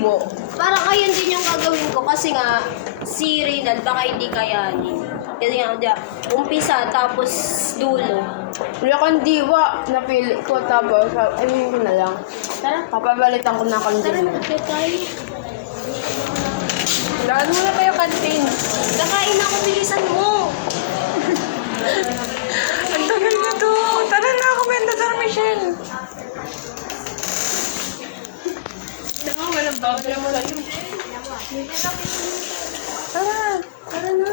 Kandibo. Para kayan din yung gagawin ko kasi nga si Reynald baka hindi kayanin. Kasi nga, di ba, umpisa tapos dulo. Wala kandiwa. Napili ko tapos, ayun ko na lang. Tara, Papabalitan ko na tara kandiwa. na tayo. Laan mo na kayo kantin. Kakain ako, bilisan mo. Ang tagal na to. Tara na, kumenta sa Michelle. Saka walang babala mo lang yun. Tara. Tara na.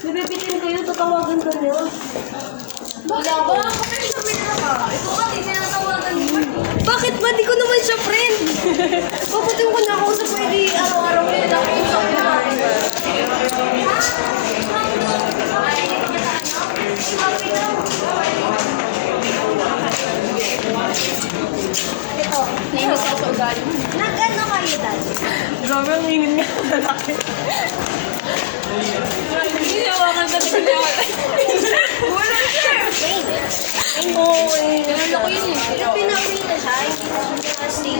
Bibibitin kayo, tatawagan ka niya. Wala ba? Ito ka, tinatawagan mo. Bakit ba? Di ko naman siya friend. Paputin ko na ako sa pwede araw-araw ko na ako. Ito, Nainis ako sa ugali. nag-ano kayo dati? Grabe ang init nga ng lalaki. Hindi niya makakanta niya. Wala siya. Oo, init. Ano ko yun eh? Pero pinauwi na siya, hindi na siya pinastay. Kasi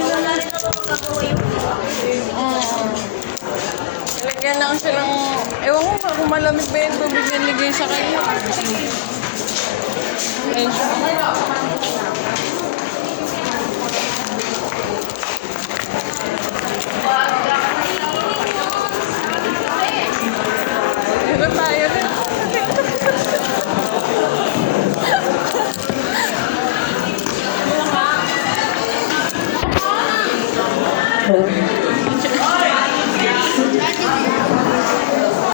wala rin naman magagawa yung iba. Lagyan lang siya ng... Ewan ko kung malamig ba yung tubig na ligay sa kanya. Ayun siya.